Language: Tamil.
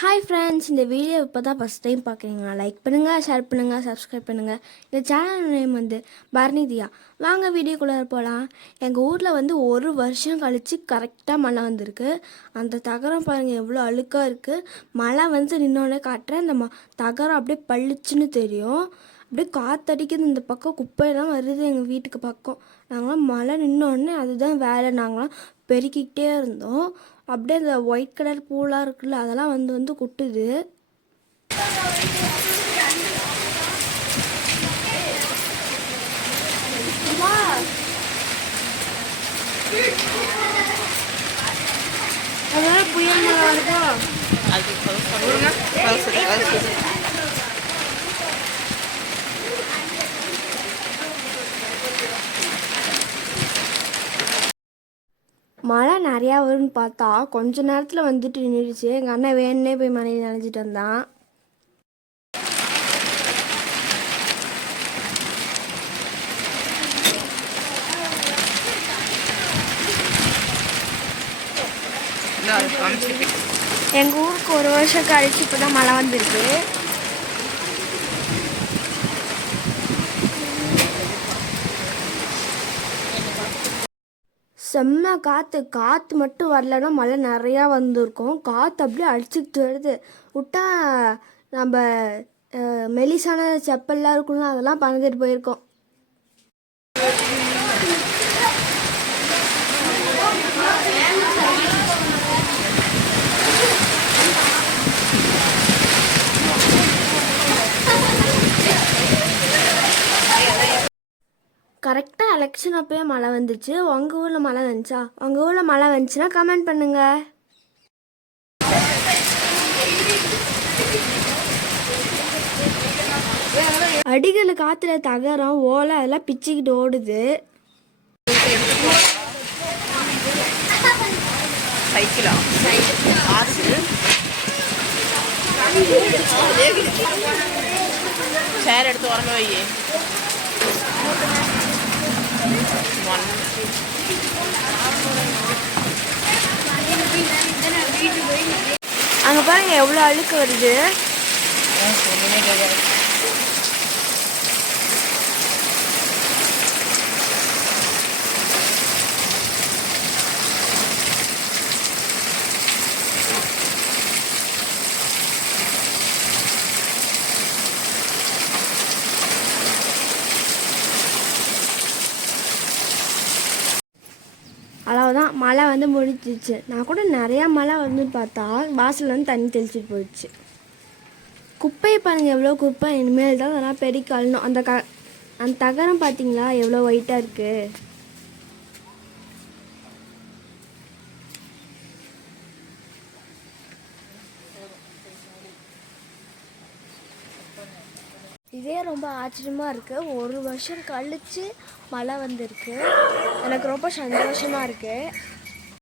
ஹாய் ஃப்ரெண்ட்ஸ் இந்த வீடியோ இப்போ தான் ஃபஸ்ட் டைம் பார்க்குறீங்களா? லைக் பண்ணுங்கள் ஷேர் பண்ணுங்கள் சப்ஸ்கிரைப் பண்ணுங்கள் இந்த சேனல் நேம் வந்து பரணிதியா வாங்க வீடியோக்குள்ளே போகலாம் எங்கள் ஊரில் வந்து ஒரு வருஷம் கழித்து கரெக்டாக மழை வந்திருக்கு. அந்த தகரம் பாருங்கள் எவ்வளோ அழுக்காக இருக்குது மழை வந்து நின்னோடனே காட்டுறேன். அந்த ம தகரம் அப்படியே பளிச்சுன்னு தெரியும். அப்படியே காற்றடிக்குது இந்த பக்கம் குப்பையெல்லாம் வருது எங்கள் வீட்டுக்கு பக்கம். நாங்களாம் மழை நின்னோடனே அதுதான் வேலை. நாங்களாம் பெருக்கிக்கிட்டே இருந்தோம். அப்படியே அந்த ஒயிட் கலர் பூலாம் இருக்குல்ல அதெல்லாம் வந்து வந்து கொட்டுது. அதனால புயல் மழை வருதா மழை நிறையா வரும்னு பார்த்தா கொஞ்ச நேரத்தில் வந்துட்டு நின்றுடுச்சு. எங்கள் அண்ணன் வேணுன்னே போய் மழையில் நனைஞ்சிட்டு வந்தான். எங்கள் ஊருக்கு ஒரு வருஷம் கழிச்சு இப்போ தான் மழை வந்திருக்கு. செம்ம காற்று காற்று மட்டும் வரலன்னா மழை நிறையா வந்திருக்கும். காற்று அப்படியே அடிச்சுக்கிட்டு வருது. விட்டா நம்ம மெலிசான செப்பல்லாம் இருக்கணும் அதெல்லாம் பறந்துட்டு போயிருக்கோம். கரெக்டாக எலெக்ஷன் அப்பயே மழை வந்துச்சு. உங்கள் ஊரில் மழை வந்துச்சா? உங்கள் ஊரில் மழை வந்துச்சுன்னா கமெண்ட் பண்ணுங்கள் அடிகள் காற்றுல தகரம் ஓலை அதெல்லாம் பிச்சுக்கிட்டு ஓடுது. சைக்கிளா? சேர் எடுத்து உரங்க வை. அங்கே பாருங்க எவ்வளோ அழுக்கு வருது. அவ்வளோதான் மழை வந்து முடிச்சிச்சு நான் கூட நிறையா மழை வந்து பார்த்தா வாசல்ல வந்து தண்ணி தெளிச்சிட்டு போயிடுச்சு. குப்பையை பாருங்கள் எவ்வளோ குப்பை. இனிமேல் தான் அதெல்லாம் பெருக்கி கழனும் அந்த க அந்த தகரம் பார்த்தீங்களா? எவ்வளோ ஒயிட்டாக இருக்குது இதே ரொம்ப ஆச்சரியமாக இருக்குது ஒரு வருஷம் கழித்து மழை வந்திருக்கு. எனக்கு ரொம்ப சந்தோஷமாக இருக்குது